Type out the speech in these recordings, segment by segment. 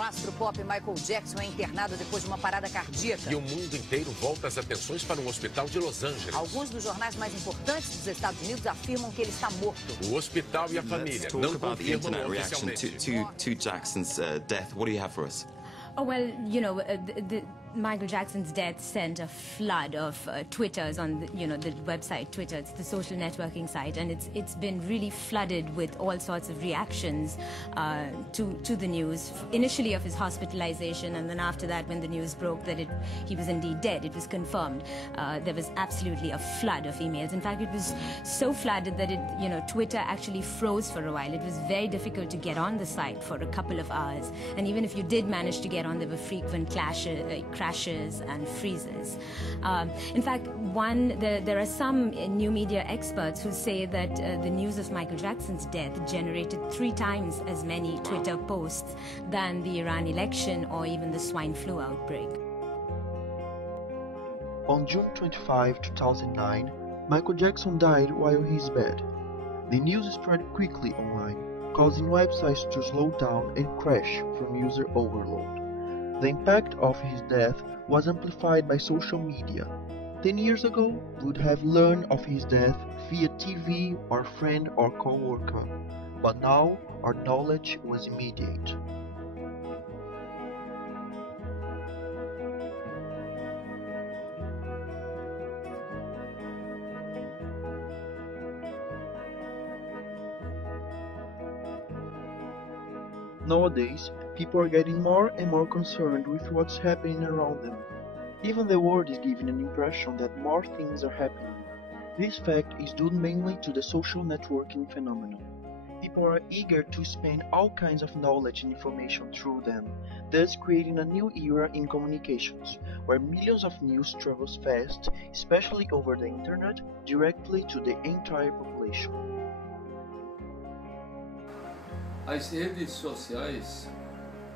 O astro pop Michael Jackson é internado depois de uma parada cardíaca. E o mundo inteiro volta as atenções para um hospital de Los Angeles. Alguns dos jornais mais importantes dos Estados Unidos afirmam que ele está morto. O hospital e a família não confirmam oficialmente. To Jackson's death. What do you have for us? Oh, well, you know, Michael Jackson's death sent a flood of Twitters on, the website Twitter. It's the social networking site, and it's been really flooded with all sorts of reactions to the news. Initially of his hospitalization, and then after that, when the news broke that he was indeed dead, it was confirmed. There was absolutely a flood of emails. In fact, it was so flooded that Twitter actually froze for a while. It was very difficult to get on the site for a couple of hours, and even if you did manage to get on, there were frequent crashes and freezes. In fact, there are some new media experts who say that the news of Michael Jackson's death generated 3 times as many Twitter posts than the Iran election or even the swine flu outbreak. On June 25, 2009, Michael Jackson died while in his bed. The news spread quickly online, causing websites to slow down and crash from user overload. The impact of his death was amplified by social media. 10 years ago, we would have learned of his death via TV or friend or co-worker, but now our knowledge was immediate. Nowadays, people are getting more and more concerned with what's happening around them. Even the world is giving an impression that more things are happening. This fact is due mainly to the social networking phenomenon. People are eager to spend all kinds of knowledge and information through them, thus creating a new era in communications, where millions of news travels fast, especially over the internet, directly to the entire population. As redes sociais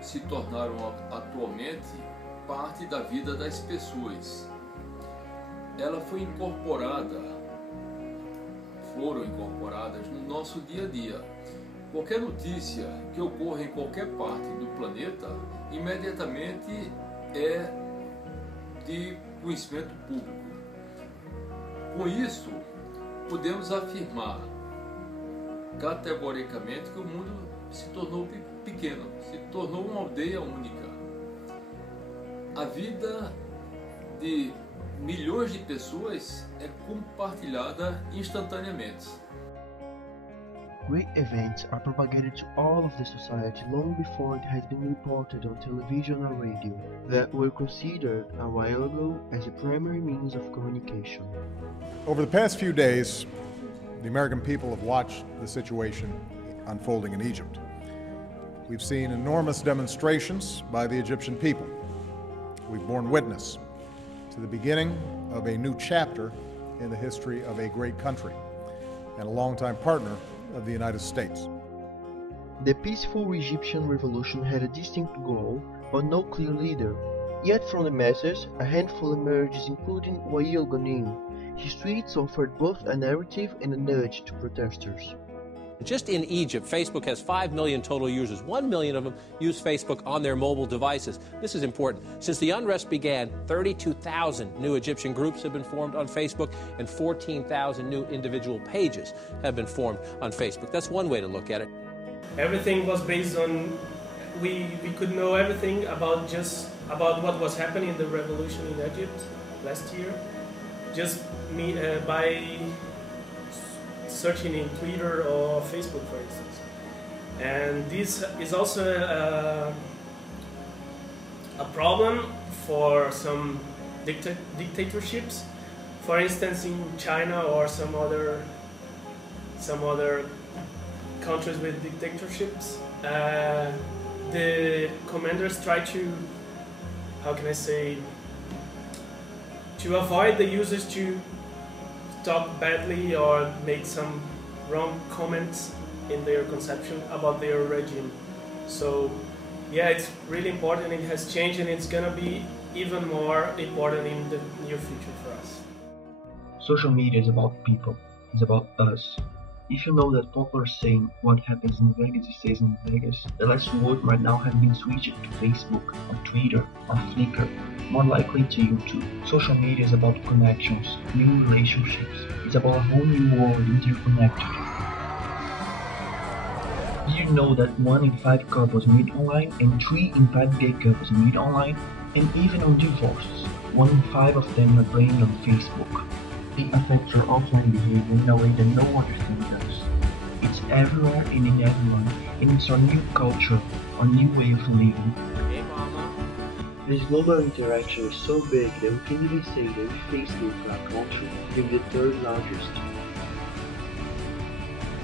se tornaram atualmente parte da vida das pessoas. Ela foram incorporadas no nosso dia a dia. Qualquer notícia que ocorra em qualquer parte do planeta, imediatamente é de conhecimento público. Com isso, podemos afirmar categoricamente que o mundo se tornou pequeno, se tornou uma aldeia única. A vida de milhões de pessoas é compartilhada instantaneamente. Great events are propagated to all of the society long before it has been reported on television or radio, that were considered a while ago as a primary means of communication. Over the past few days, the American people have watched the situation unfolding in Egypt. We've seen enormous demonstrations by the Egyptian people. We've borne witness to the beginning of a new chapter in the history of a great country and a longtime partner of the United States. The peaceful Egyptian revolution had a distinct goal, but no clear leader. Yet from the masses, a handful emerges, including Wael Ghonim. His tweets offered both a narrative and a nudge to protesters. Just in Egypt, Facebook has 5 million total users. 1 million of them use Facebook on their mobile devices. This is important. Since the unrest began, 32,000 new Egyptian groups have been formed on Facebook, and 14,000 new individual pages have been formed on Facebook. That's one way to look at it. Everything was based on, we could know everything about what was happening in the revolution in Egypt last year, just by searching in Twitter or Facebook, for instance. And this is also a problem for some dictatorships. For instance, in China or some other countries with dictatorships, the commanders try to, how can I say, to avoid the users to talk badly or make some wrong comments in their conception about their regime. So yeah, it's really important. It has changed, and it's gonna be even more important in the near future for us. Social media is about people. It's about us. If you know that popular saying, what happens in Vegas stays in Vegas, the last word might now have been switched to Facebook, or Twitter, or Flickr, more likely to YouTube. Social media is about connections, new relationships. It's about a whole new world interconnected. Did you know that 1 in 5 couples meet online and 3 in 5 gay couples meet online? And even on divorces, 1 in 5 of them are blamed on Facebook. It affects your offline behavior in a way that no other thing does. It's everywhere and in everyone, and it's our new culture, our new way of living. Hey, Mama. This global interaction is so big that we can even say that Facebook for our culture is the third largest.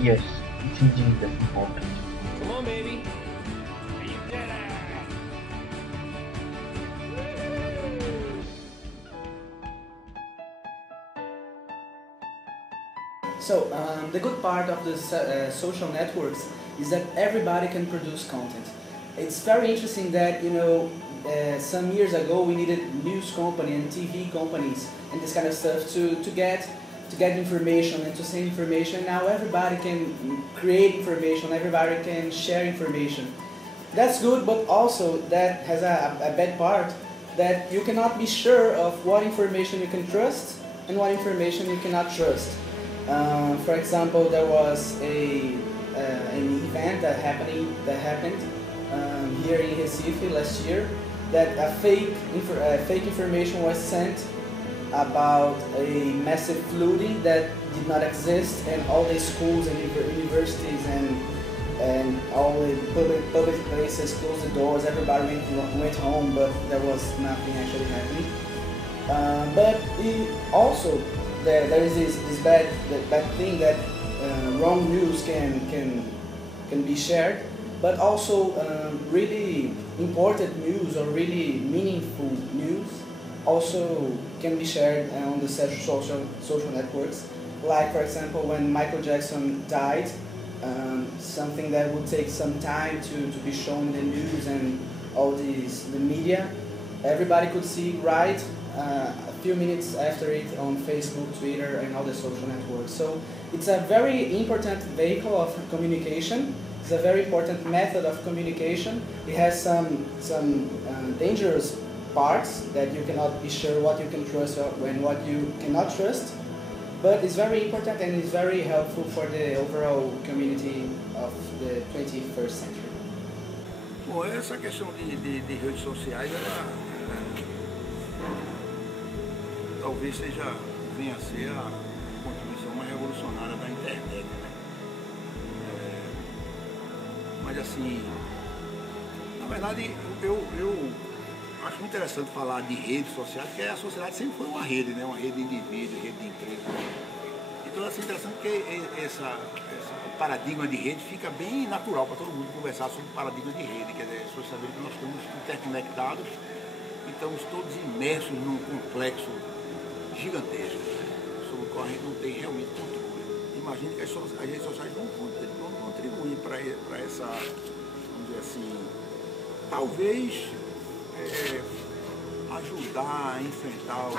Yes, it's indeed that important. Come on, baby. So, the good part of the social networks is that everybody can produce content. It's very interesting that, some years ago we needed news company and TV companies and this kind of stuff to get information and to send information. Now everybody can create information, everybody can share information. That's good, but also that has a bad part, that you cannot be sure of what information you can trust and what information you cannot trust. For example, there was an event that happened here in Recife last year, that a fake information was sent about a massive flooding that did not exist, and all the schools and universities and all the public places closed the doors. Everybody went home, but there was nothing actually happening. But also there is this bad thing that wrong news can be shared, but also really important news or really meaningful news also can be shared on the social networks. Like, for example, when Michael Jackson died, something that would take some time to be shown in the news and all the media, everybody could see right a few minutes after it on Facebook, Twitter, and all the social networks. So it's a very important vehicle of communication. It's a very important method of communication. It has some dangerous parts that you cannot be sure what you can trust and what you cannot trust. But it's very important and it's very helpful for the overall community of the 21st century. Bom, essa questão de redes sociais, talvez venha a ser a contribuição mais revolucionária da internet, né? Mas assim, na verdade, eu acho muito interessante falar de redes sociais, porque a sociedade sempre foi uma rede, né? Uma rede de indivíduos, rede de empresas. Então, assim, interessante porque esse paradigma de rede fica bem natural para todo mundo conversar sobre o paradigma de rede. Quer dizer, as pessoas sabem que nós estamos interconectados e estamos todos imersos num complexo gigantesco, né? Sobre o qual a gente não tem realmente controle. Imagine que as redes sociais não contribuem para essa, vamos dizer assim, talvez ajudar a enfrentar os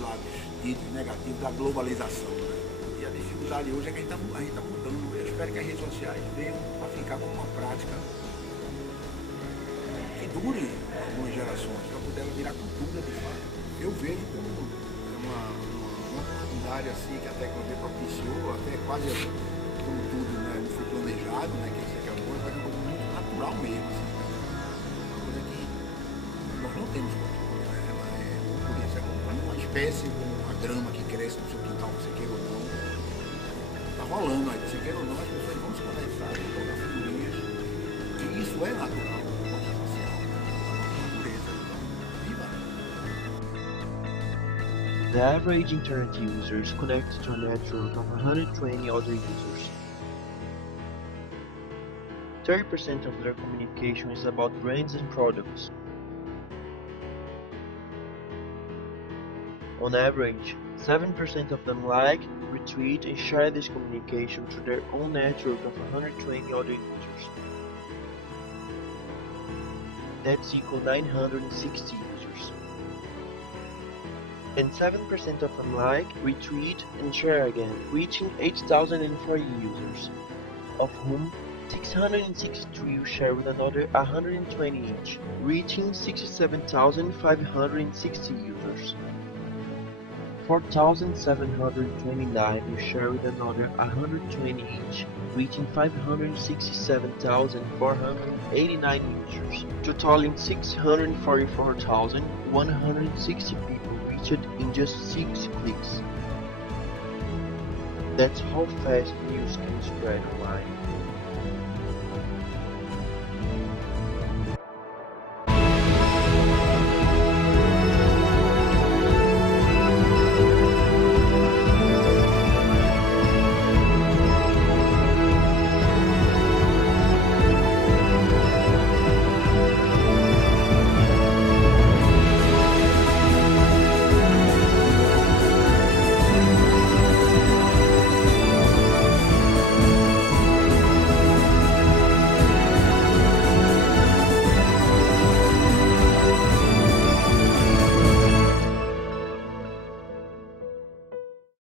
lados ditos negativos da globalização, né? E a dificuldade hoje é que a gente está mudando. Eu espero que as redes sociais venham para ficar como uma prática que dure algumas gerações, para poder virar cultura de fato. Eu vejo como uma oportunidade assim que a tecnologia propiciou, até quase como tudo, né, não foi planejado, né, que isso acabou, mas é uma coisa muito natural mesmo, assim, uma coisa que nós não temos controle, né? Ela por isso é como uma espécie, como uma grama que cresce no seu quintal, você queira ou não, está rolando aí, você queira ou não, as pessoas vão se conectar, vão colocar figurinhas, e isso é natural, social, a natureza, viva. The average internet user is connected to a network of 120 other users. 30% of their communication is about brands and products. On average, 7% of them like, retweet, and share this communication to their own network of 120 other users. That's equal 960 users. and 7% of them like, retweet, and share again, reaching 8,040 users, of whom 663 share with another 120 each, reaching 67,560 users. 4,729 will share with another 120 each, reaching 567,489 users, totaling 644,160 people reached in just 6 clicks. That's how fast news can spread online.